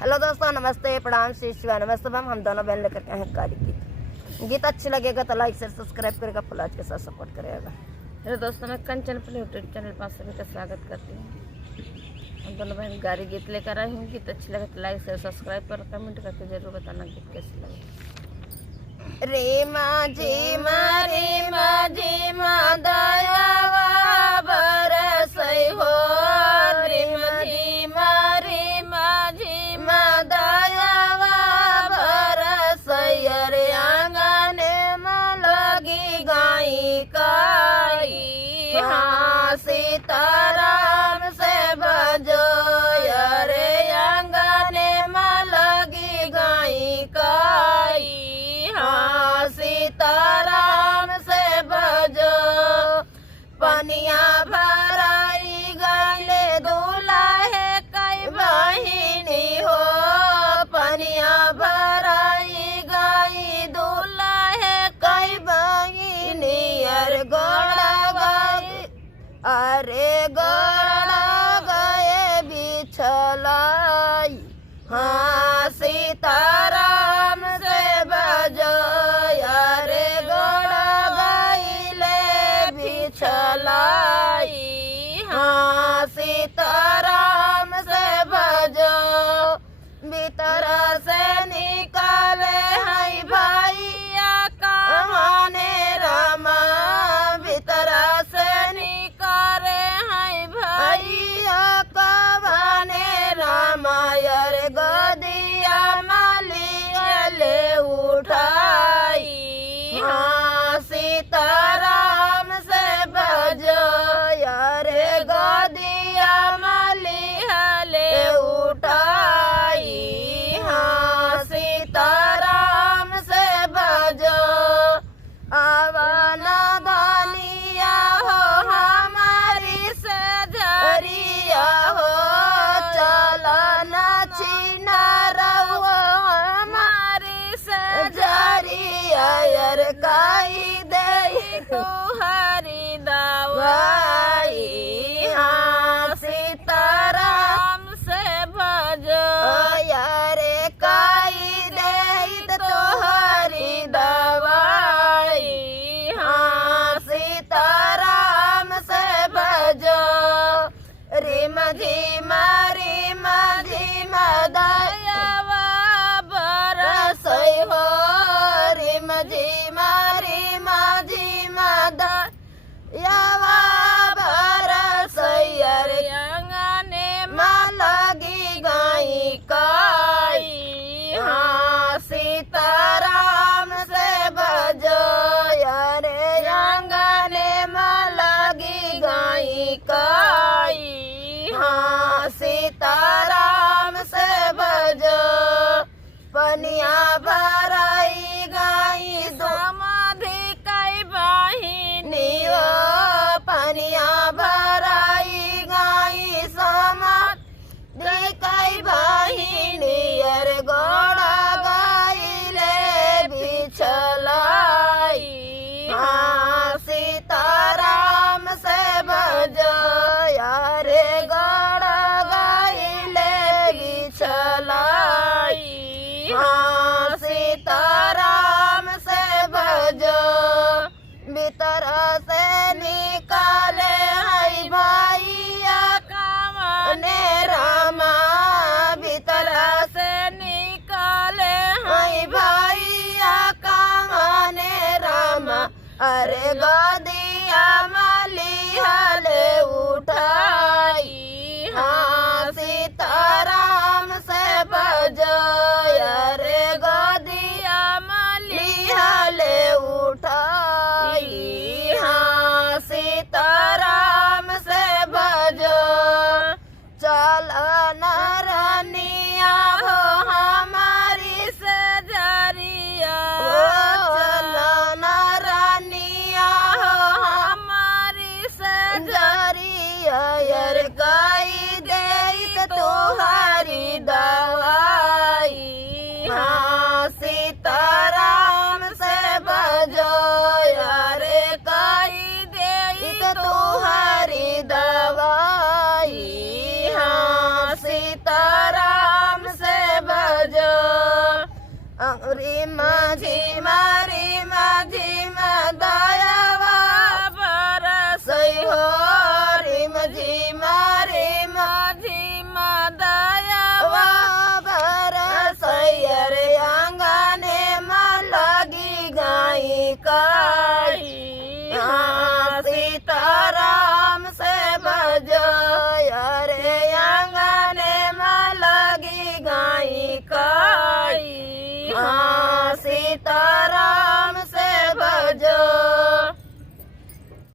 हेलो दोस्तों, नमस्ते, प्रणाम, श्री शिवा, नमस्ते मैम। हम दोनों बहन लेकर के हैं गाड़ी गीत अच्छी लगेगा तो लाइक शेयर सब्सक्राइब करेगा, फुल आज के साथ सपोर्ट करेगा। हेलो दोस्तों, मैं कंचन अपने यूट्यूब चैनल पर सभी का स्वागत करती हूँ। हम दोनों बहन गाड़ी गीत लेकर आई हूँ। गीत अच्छी लगे तो लाइक शेयर सब्सक्राइब कर, कमेंट करके जरूर बताना गीत कैसे लगे। रे माझी मा दयावा बरसई हो, रे माझी मा दयावा बरसई, रे आंगने में लगी गाई काई, हाँ सीताराम से भजो, रे आंगने में लगी गाई काई, हाँ सीताराम से भजो। पनिया भराई गले दूल्हे कई बहिनी हो, पनिया भराई गई दूल्हे कई बहिनी, अरे गोड़ा गई, अरे गोड़ा गए बिछलाई, हाँ सीताराम से भजो, अरे गोड़ा गईले बिछलाई, हाँ सीताराम से भजो। भीतर से निकाले हैं भैया कहाने रामा, भीतर से निकाले हैं भैया कहाने रामा, अरे गदिया मालिया ले उठाई, हाँ सीताराम से भजो, अरे गदिया मालिया ले उठाई, हाँ सीताराम से भजो। आवन बनिया हो हमारी सजरिया हो, चलन छीना रहो हमारी सजरिया, यार काई दे तू हरी दवाई, हाँ सीताराम से भजो, यार काई दे तो हरी दवाई, हाँ सीताराम से भजो। रिम झिम दयावा बरसई हो, रिम झिम दयावा बरसई, अरे आंगने में लगी गाई काई, हाँ सीताराम से भजो, अरे आंगने में लगी गाई काई, हाँ सीताराम से भजो। पनिया भराई गाई समाधि कई बहिनी हो, का